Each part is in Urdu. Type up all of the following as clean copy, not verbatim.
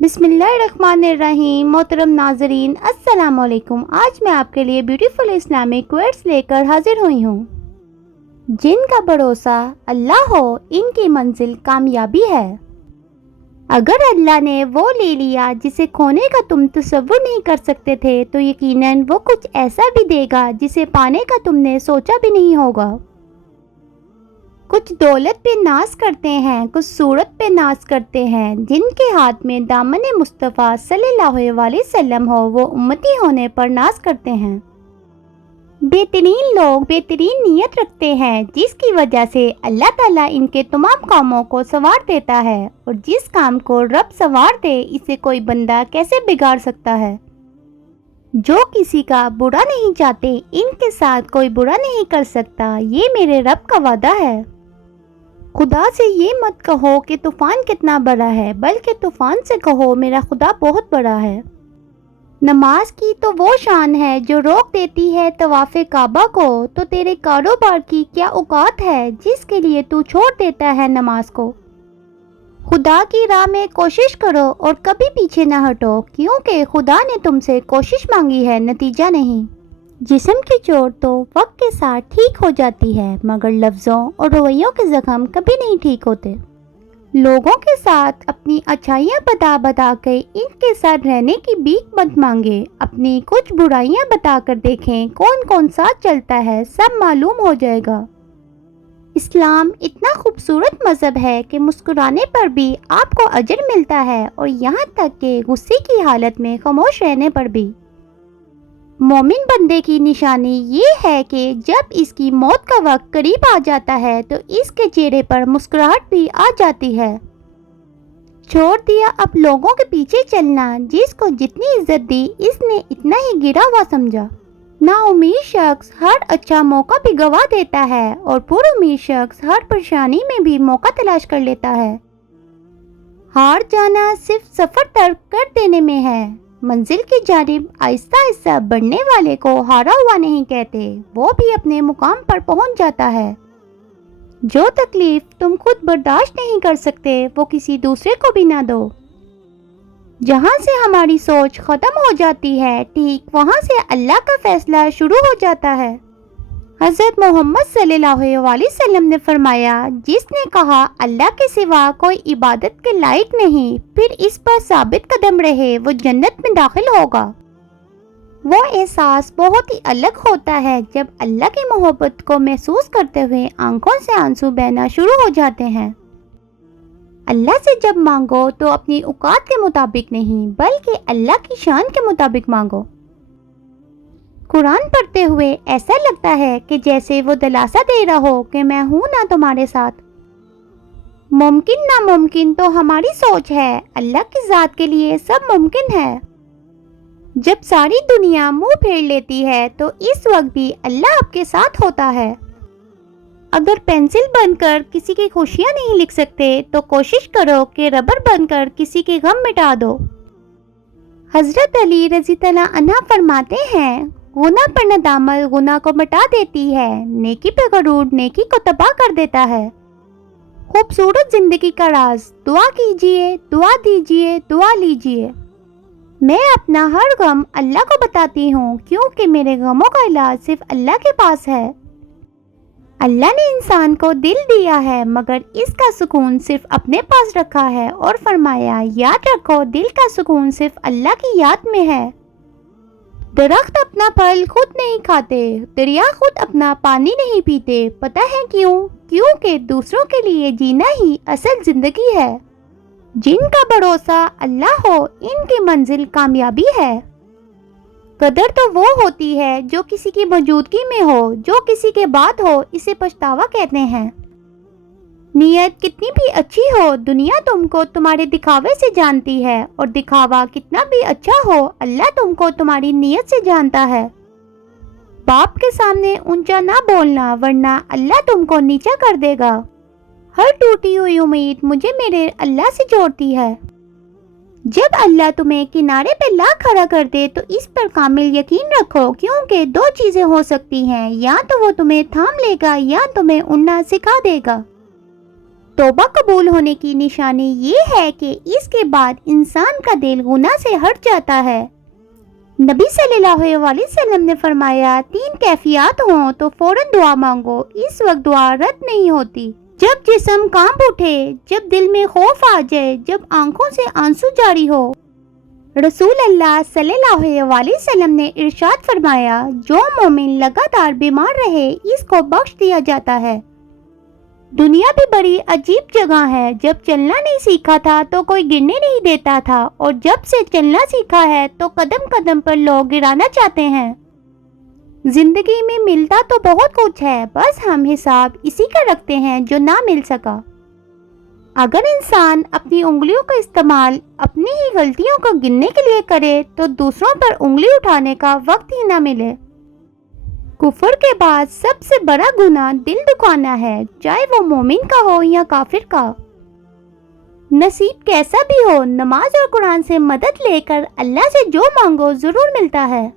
بسم اللہ الرحمن الرحیم۔ محترم ناظرین السلام علیکم۔ آج میں آپ کے لیے بیوٹیفل اسلامک کوٹس لے کر حاضر ہوئی ہوں۔ جن کا بھروسہ اللہ ہو ان کی منزل کامیابی ہے۔ اگر اللہ نے وہ لے لیا جسے کھونے کا تم تصور نہیں کر سکتے تھے تو یقیناً وہ کچھ ایسا بھی دے گا جسے پانے کا تم نے سوچا بھی نہیں ہوگا۔ کچھ دولت پہ ناز کرتے ہیں، کچھ صورت پہ ناز کرتے ہیں۔ جن کے ہاتھ میں دامن مصطفیٰ صلی اللہ علیہ وسلم ہو وہ امتی ہونے پر ناز کرتے ہیں۔ بہترین لوگ بہترین نیت رکھتے ہیں جس کی وجہ سے اللہ تعالیٰ ان کے تمام کاموں کو سنوار دیتا ہے، اور جس کام کو رب سنوار دے اسے کوئی بندہ کیسے بگاڑ سکتا ہے۔ جو کسی کا برا نہیں چاہتے ان کے ساتھ کوئی برا نہیں کر سکتا، یہ میرے رب کا وعدہ ہے۔ خدا سے یہ مت کہو کہ طوفان کتنا بڑا ہے، بلکہ طوفان سے کہو میرا خدا بہت بڑا ہے۔ نماز کی تو وہ شان ہے جو روک دیتی ہے طواف کعبہ کو، تو تیرے کاروبار کی کیا اوقات ہے جس کے لیے تو چھوڑ دیتا ہے نماز کو۔ خدا کی راہ میں کوشش کرو اور کبھی پیچھے نہ ہٹو، کیونکہ خدا نے تم سے کوشش مانگی ہے، نتیجہ نہیں۔ جسم کی چوٹ تو وقت کے ساتھ ٹھیک ہو جاتی ہے، مگر لفظوں اور رویوں کے زخم کبھی نہیں ٹھیک ہوتے۔ لوگوں کے ساتھ اپنی اچھائیاں بتا کے ان کے ساتھ رہنے کی بھیک مت مانگے۔ اپنی کچھ برائیاں بتا کر دیکھیں کون کون ساتھ چلتا ہے، سب معلوم ہو جائے گا۔ اسلام اتنا خوبصورت مذہب ہے کہ مسکرانے پر بھی آپ کو اجر ملتا ہے، اور یہاں تک کہ غصے کی حالت میں خاموش رہنے پر بھی۔ مومن بندے کی نشانی یہ ہے کہ جب اس کی موت کا وقت قریب آ جاتا ہے تو اس کے چہرے پر مسکراہٹ بھی آ جاتی ہے۔ چھوڑ دیا اب لوگوں کے پیچھے چلنا، جس کو جتنی عزت دی اس نے اتنا ہی گرا ہوا سمجھا۔ نا امید شخص ہر اچھا موقع بھی گوا دیتا ہے، اور پر امید شخص ہر پریشانی میں بھی موقع تلاش کر لیتا ہے۔ ہار جانا صرف سفر ترک کر دینے میں ہے۔ منزل کی جانب آہستہ آہستہ بڑھنے والے کو ہارا ہوا نہیں کہتے، وہ بھی اپنے مقام پر پہنچ جاتا ہے۔ جو تکلیف تم خود برداشت نہیں کر سکتے وہ کسی دوسرے کو بھی نہ دو۔ جہاں سے ہماری سوچ ختم ہو جاتی ہے ٹھیک وہاں سے اللہ کا فیصلہ شروع ہو جاتا ہے۔ حضرت محمد صلی اللہ علیہ وسلم نے فرمایا، جس نے کہا اللہ کے سوا کوئی عبادت کے لائق نہیں، پھر اس پر ثابت قدم رہے، وہ جنت میں داخل ہوگا۔ وہ احساس بہت ہی الگ ہوتا ہے جب اللہ کی محبت کو محسوس کرتے ہوئے آنکھوں سے آنسو بہنا شروع ہو جاتے ہیں۔ اللہ سے جب مانگو تو اپنی اوقات کے مطابق نہیں، بلکہ اللہ کی شان کے مطابق مانگو۔ قرآن پڑھتے ہوئے ایسا لگتا ہے کہ جیسے وہ دلاسا دے رہا ہو کہ میں ہوں نا تمہارے ساتھ۔ ممکن ناممکن تو ہماری سوچ ہے، اللہ کی ذات کے لیے سب ممکن ہے۔ جب ساری دنیا منہ پھیر لیتی ہے تو اس وقت بھی اللہ آپ کے ساتھ ہوتا ہے۔ اگر پینسل بن کر کسی کی خوشیاں نہیں لکھ سکتے تو کوشش کرو کہ ربر بن کر کسی کے غم مٹا دو۔ حضرت علی رضی اللہ عنہ فرماتے ہیں، گناہ پر ندامت گناہ کو مٹا دیتی ہے، نیکی پہ غرور نیکی کو تباہ کر دیتا ہے۔ خوبصورت زندگی کا راز، دعا کیجئے، دعا دیجئے، دعا لیجئے۔ میں اپنا ہر غم اللہ کو بتاتی ہوں، کیونکہ میرے غموں کا علاج صرف اللہ کے پاس ہے۔ اللہ نے انسان کو دل دیا ہے، مگر اس کا سکون صرف اپنے پاس رکھا ہے، اور فرمایا یاد رکھو دل کا سکون صرف اللہ کی یاد میں ہے۔ درخت اپنا پھل خود نہیں کھاتے، دریا خود اپنا پانی نہیں پیتے، پتہ ہے کیوں؟ کیونکہ دوسروں کے لیے جینا ہی اصل زندگی ہے۔ جن کا بھروسہ اللہ ہو ان کی منزل کامیابی ہے۔ قدر تو وہ ہوتی ہے جو کسی کی موجودگی میں ہو، جو کسی کے بعد ہو اسے پچھتاوا کہتے ہیں۔ نیت کتنی بھی اچھی ہو دنیا تم کو تمہارے دکھاوے سے جانتی ہے، اور دکھاوا کتنا بھی اچھا ہو اللہ تم کو تمہاری نیت سے جانتا ہے۔ باپ کے سامنے اونچا نہ بولنا ورنہ اللہ تم کو نیچا کر دے گا۔ ہر ٹوٹی ہوئی امید مجھے میرے اللہ سے جوڑتی ہے۔ جب اللہ تمہیں کنارے پہ لا کھڑا کر دے تو اس پر کامل یقین رکھو، کیونکہ دو چیزیں ہو سکتی ہیں، یا تو وہ تمہیں تھام لے گا یا تمہیں اڑنا سکھا دے گا۔ توبہ قبول ہونے کی نشانی یہ ہے کہ اس کے بعد انسان کا دل گناہ سے ہٹ جاتا ہے۔ نبی صلی اللہ علیہ وسلم نے فرمایا 3 کیفیات ہوں تو فوراً دعا مانگو، اس وقت دعا رد نہیں ہوتی۔ جب جسم کانپ اٹھے، جب دل میں خوف آ جائے، جب آنکھوں سے آنسو جاری ہو۔ رسول اللہ صلی اللہ علیہ وسلم نے ارشاد فرمایا جو مومن لگاتار بیمار رہے اس کو بخش دیا جاتا ہے۔ دنیا بھی بڑی عجیب جگہ ہے، جب چلنا نہیں سیکھا تھا تو کوئی گرنے نہیں دیتا تھا، اور جب سے چلنا سیکھا ہے تو قدم قدم پر لوگ گرانا چاہتے ہیں۔ زندگی میں ملتا تو بہت کچھ ہے، بس ہم حساب اسی کا رکھتے ہیں جو نہ مل سکا۔ اگر انسان اپنی انگلیوں کا استعمال اپنی ہی غلطیوں کو گننے کے لیے کرے تو دوسروں پر انگلی اٹھانے کا وقت ہی نہ ملے۔ کفر کے بعد سب سے بڑا گناہ دل دکھانا ہے، چاہے وہ مومن کا ہو یا کافر کا۔ نصیب کیسا بھی ہو، نماز اور قرآن سے مدد لے کر اللہ سے جو مانگو ضرور ملتا ہے۔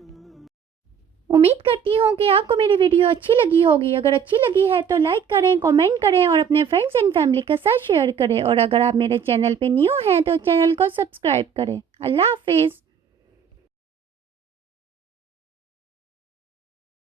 امید کرتی ہوں کہ آپ کو میری ویڈیو اچھی لگی ہوگی۔ اگر اچھی لگی ہے تو لائک کریں، کامنٹ کریں اور اپنے فرینڈز اینڈ فیملی کے ساتھ شیئر کریں، اور اگر آپ میرے چینل پہ نیو ہیں تو چینل کو سبسکرائب کریں۔ اللہ حافظ۔